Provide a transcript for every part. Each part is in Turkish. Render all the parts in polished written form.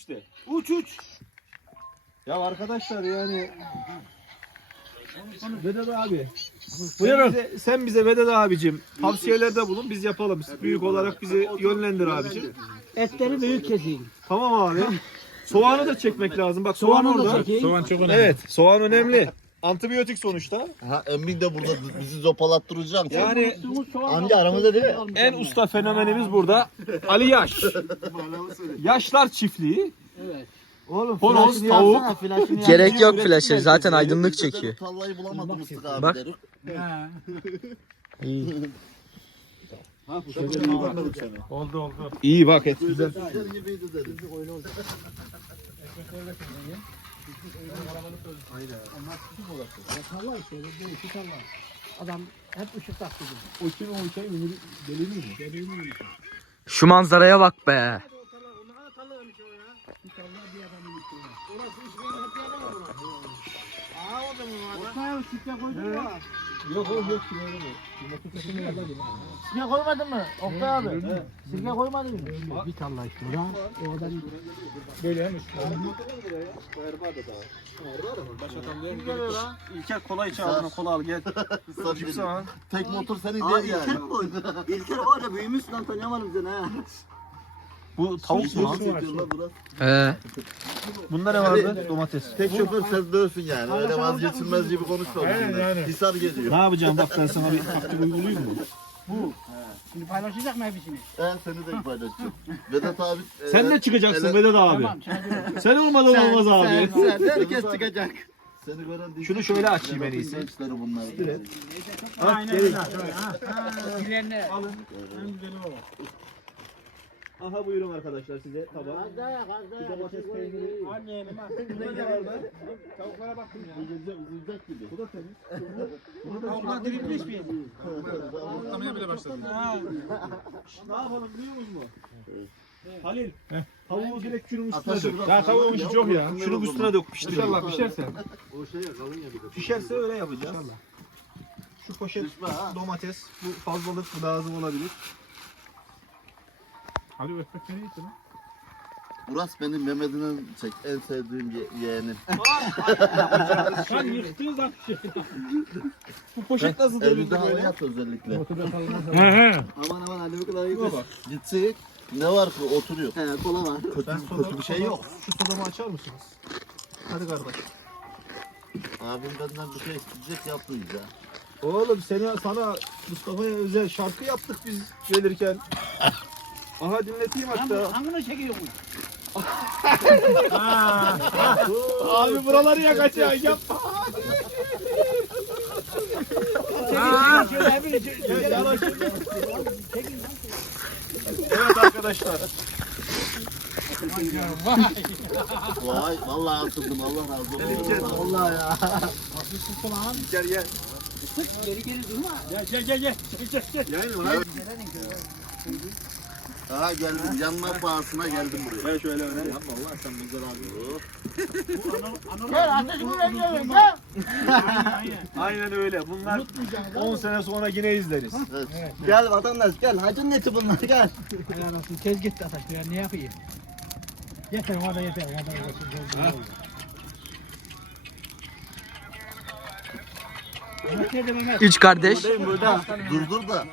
uç de. Uç uç. Ya arkadaşlar yani. Vedat abi. Sen bize Vedat abicim tavsiyelerde bulun, biz yapalım. Büyük olarak bizi yönlendir abicim. Etleri büyük keseyim. Tamam abi. Soğanı da çekmek lazım. Bak soğan Soğanı da orada. çekeyim. Soğan çok önemli. Evet, soğan önemli. Antibiyotik sonuçta. Ha Emin de burada bizi zopalattıracak. Yani Amca aramızda değil mi? en usta fenomenimiz burada Ali Yaş. Yaşlar çiftliği. Evet. Oğlum Horoz, flaşını tavuk. yaksana, flaşını Gerek yaksana. yok flaşı. Zaten aydınlık çekiyor. Tallayı bulamadım Mıstık abi Bak. derim. Ha. Oldu. İyi bak et güzel. Güzel gibiydi dedim. Tarla işte. Değişik tarla. Adam hep ışık taktı. O kim o şey mi? Deli miydi? Şu manzaraya bak be. Ortaya sirke koydun mu? Yok yok. Sirke koymadın mı? Oktay abi. Sirke koymadın mı? Bir tarla işte. Oradan Böyle hem İlker kola iç ağzına, kola al gel. Cipsi al. Tek motor seni değil yani. İlker var ya büyümüşsün lan tanıyamadım seni ha. Bu tavuk mu lan? He. Bunda ne vardı? Domates. Tek şoför sen dövsün yani. Öyle vazgeçilmez gibi konuşma. yani. Hisar geliyor. Ne yapacağım bak ben sana bir taktik uygulayayım mı? şimdi paylaşacak mı hepsini? Ben seni de paylaşacağım. Vedat abi. Sen de çıkacaksın Evet. Vedat abi. Tamam. Sen olmadan olmaz abi. Herkes çıkacak. Seni gören değil. Şunu şöyle açayım en iyisi. Gençleri bunlar. Aynen öyle. Bilenler. Aha buyurun arkadaşlar size tabak. Domates peyniri. Annenim ha. Tavuklara baktım ya. Uzayacak gibi. Bu da temiz. Tavuklar dirilmiş mi? Ortamaya bile başladım. Ne yapalım biliyor musun? Halil. Tavuğu direkt şunun üstüne Ataşım. dök. Daha tavuğun işi çok ya. Şunun üstüne dök piştir. İnşallah pişerse. O şey ya kalın ya bir de. Pişerse öyle yapacağız. Şu poşet domates, bu fazlalık bu lazım olabilir. Hadi ekmek nereye gitti lan? Uras benim Mehmet'in en sevdiğim yeğenim. Sen yıktınız lan. Bu poşet nasıl Evde dönüldü böyle? hayat özellikle. Aman aman hadi bu kadar iyi. Gitsek ne var ki oturuyor. He kola var. Kötü bir şey yok. Şu sodamı açar mısınız? Hadi kardeş. Abim benden bir şey isteyecek yapmayız ya. Oğlum sana Mustafa'ya özel şarkı yaptık biz gelirken. Aha dinleteyim hatta. Hangını çekiyorsun? Abi buraları yakacak yapma. Evet arkadaşlar. Vay vallahi atıldım Allah razı olsun. Vallahi ya. Gel gel. Geri geri durma. Gel. Aha geldim yanma pahasına geldim buraya. Ben şöyle öne. Yapma Allah sen güzel abi. Gel ateşimi veriyorum gel. Aynen öyle. Bunlar 10 sene sonra yine izleriz. Gel vatandaş gel. Hacın neti bunlar gel. Helal olsun. Tez gitti ateş ya ne yapayım? Yeter o kadar yeter. Üç kardeş. Dur da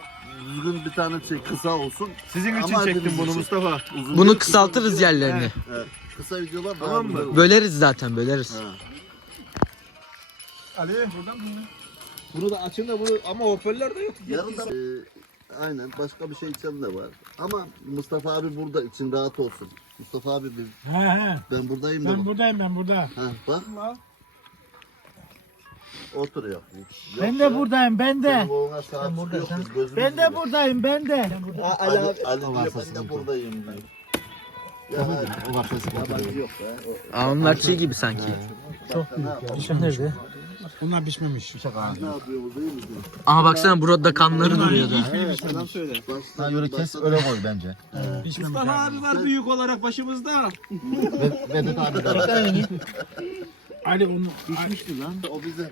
düzgün bir tane şey kısa olsun. Sizin için Ama çektim hepimiz bunu için. Mustafa. Uzun Bunu değil, kısaltırız yerlerini. Evet. Kısa videolar daha Tamam mı? güzel olur. Böleriz zaten böleriz. Ha. Ali buradan mı? Bunu da açın da bunu ama hoparlör de yok. Yarın da aynen başka bir şey için de var. Ama Mustafa abi burada için rahat olsun. Mustafa abi ben buradayım da. Ben buradayım. Ha, bak. Oturuyor. Ben de buradayım ben de. Senin oğluna sahip çıkıyorsunuz, gözünüz Ben de gibi. buradayım ben de. Ali diyor ben de buradayım diyor. Ya yabancı yok be. Onlar çiğ gibi sanki. Nerede? Bunlar pişmemiş. Ne yapıyor bu değil mi? Ama baksana burada kanları duruyordu. Evet selam söyle. Ha yürü kes öyle koy bence. Mustafa abi var büyük olarak başımızda. Vedat abi de var. Ali onu. Pişmişti lan. O bize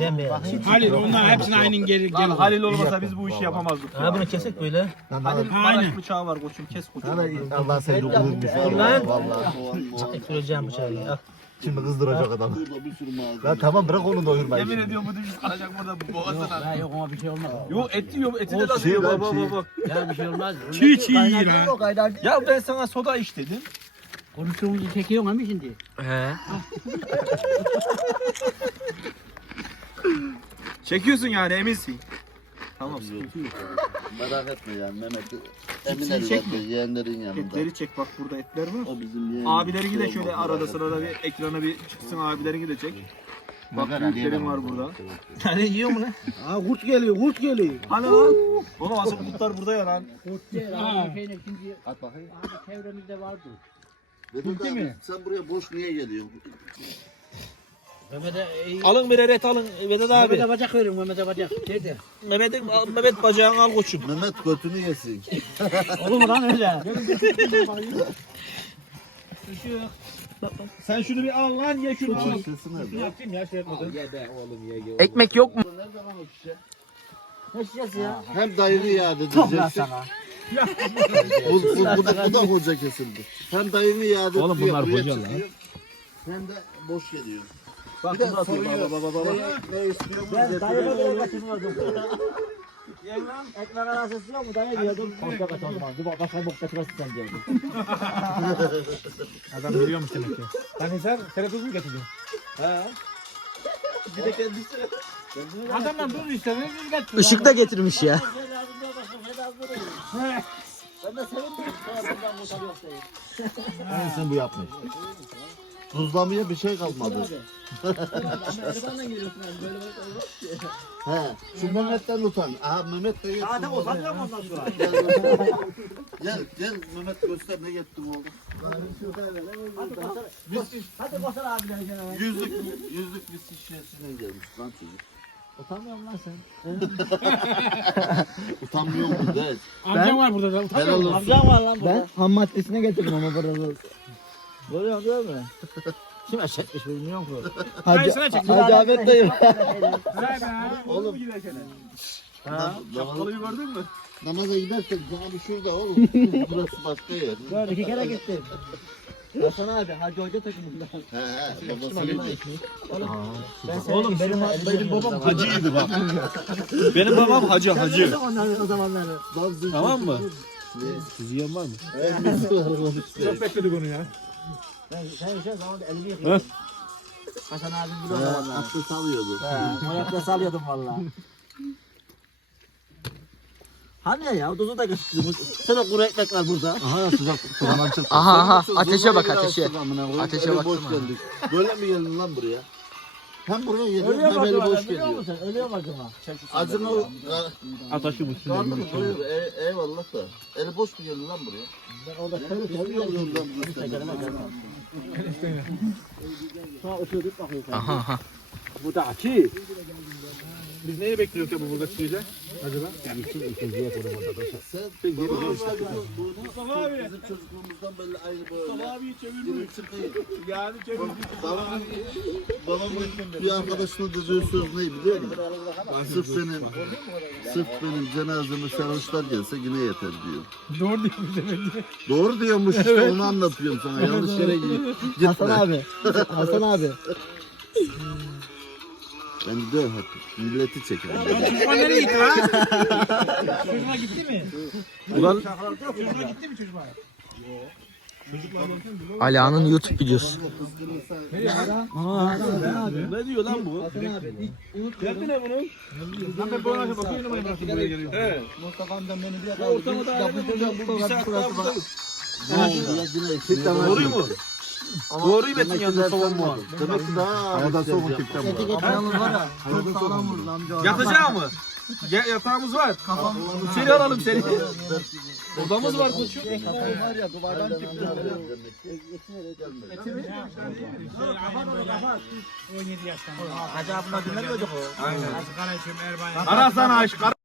Bembeyaz. Ali onlar hepsini aynı geri Lan geri. Halil olmasa biz bu işi yapamazdık. Ha bunu kesek böyle. Halil Maraş bıçağı var koçum, kes koçum. Allah seni dokunurmuş Lan. vallahi. Süreceğim bıçağı. Al. Şimdi kızdıracak adam. Burada bir sürü malzeme. Lan tamam bırak onu doyurmayı. Yemin ediyorum bu düş kalacak burada bu boğazına. Ha, yok ama bir şey olmaz. Yok eti yok, eti de şey nasıl var, bak şey. bak bak. Ya bir şey olmaz. Çiğ çiğ yiyin ha. Yok Haydar. Ya ben sana soda iç dedim. Konuştuğumuzu çekiyorsun ama şimdi. He. Çekiyorsun yani eminsin. Tamam sıkıntı yok. Merak etme yani Mehmet'i emin ellerde yeğenlerin yanında. Etleri çek bak burada etler var. O bizim yeğen. Abilerinki de şöyle arada sırada bir ekrana bir çıksın, abilerinki de çek. Bak büyüklerim var burada. Yani yiyor mu lan? Ha kurt geliyor, kurt geliyor. Hani lan? Oğlum asıl kurtlar burada ya lan. Kurt değil. Ha. Şeyine şimdi At bakayım. abi çevremizde vardı. Vedat abi sen buraya boş niye geliyorsun? Mehmet'e Alın birer et alın Vedat abi. Mehmet'e bacak verin, Mehmet'e bacak. Nerede? Mehmet bacağını al koçum. Mehmet götünü yesin. Olur mu lan öyle? Sen şunu bir al lan ye şunu al. Sesini ver. Yapayım ya şey yapmadım. Ekmek yok mu? Ne şişesi ya? Hem dayını iade Çok lan edeceksin. sana. Bu da hoca kesildi. Hem dayını iade Oğlum ediyor, bunlar buraya hoca lan. çıkıyor, hem de boş geliyor. Bak Bir de bunu atayım soruyor. baba baba baba. Ne istiyor mu? Ben dayıma bile kaçırmıyordum. Ekmek arası istiyor mu dayı diyordum. Bokta kaç olmaz. Bak başka bokta kaç sen diyordum. Adam biliyormuş demek ki. Hani sen televizyonu mu getirdin? Bir de kendisi. Adamlar dur işte. Ne getirdin? Işık da getirmiş ya. Ben de sevindim. Bundan kurtarıyor seni. Sen bu yapmış. Tuzlamaya bir şey kalmadı. Arabandan geliyorsun abi. Böyle He, şu Mehmet'ten utan. Aha Mehmet de yetti. Zaten utanmıyor mu ondan sonra? Gel Mehmet göster ne gettin oğlum. Hadi basar abiler gene. Yüzlük bir şişesiyle gelmiş lan çocuk. Utanmıyor musun lan sen? Utanmıyor mu de? Amcam var burada da. Utanmıyor Helal musun? olsun. Amcam var lan burada. Ben ham maddesine getirdim ama burada. Görüyor musun değil mi? Kim eşetmiş bilmiyorum ki. Dayısına çek. Hacı Ahmet dayım. Vay be. Oğlum. Şapkalı bir gördün mü? Namaza gidersek daha bir şurada oğlum. Burası başka yer. Gördü 2 kere gittim. Hasan abi Hacı Hoca takımında. He babası. Oğlum benim babam Hacıydı bak. Benim babam hacı hacı. o zamanları. Tamam mı? Siz yiyen var mı? Çok bekledik onu ya. Sen şey zamanında elimi yıkıyordum. Hasan abi bir o zamanlar. Abdest alıyordu. Ayakta salıyordum valla. Hani ya tuzu da kaçırmış. Sana kuru ekmek var burada. Aha sıcak falan çıktı. Aha Sen ateşe zırhla bak bir ateşe. açtık amına koyayım. Ateşe Böyle boş baksana. geldik. Böyle mi geldin lan buraya? Hem buraya Ölüyor geliyor hem eli bak boş biliyor geliyor. musun? Ölüyor bak ama. Acını Ataşı bu karnı mı doyur? Eyvallah da. Eli boş mu geldin lan buraya? Ben orada Nasıl yolluyorsun lan bu işleri? Sonra oturduk bakıyorsun. Aha aha. Bu da ki. Biz neyi bekliyoruz ya bu burada çiğde? Acaba? Sen bizim çocukluğumuzdan böyle aynı böyle. Abi çevirmiş. Yürü çıkayım. Yani çevirmiş. Babamın bir arkadaşına dediği söz ne biliyor musun? Sırf benim cenazeme sarhoşlar gelse yine yeter diyor. Doğru diyormuş demek ki. Doğru diyormuş işte onu anlatıyorum sana. Yanlış yere gitme. Hasan abi. Hasan abi. Ben gidiyorum hep. Milleti çekelim. Çocuklar nereye gitti lan? Çocuklar gitti mi? Ulan Çocuklar gitti mi çocuklar? Ala'nın YouTube videosu. ne diyor lan bu? Geldi ne bunun? Lan ben bu arada bakıyorum numarayı bıraktım buraya geliyorum. He. Mustafa'mdan beni bir Ya ortamı da bulacağım. Bir saat daha buradayız. Doğru Doğruyu mu? Doğruyu Metin yanında savunma. Demek ki daha Arada soğuk tipten bu. Yatacak mı? Yatağımız var. İçeri alalım seni. Odamız var koçum. var ya duvardan çıktı. 17 yaştan. Hacı abla dinler miydik o? Aynen. Karayçım Erbayan. Arasana aşk.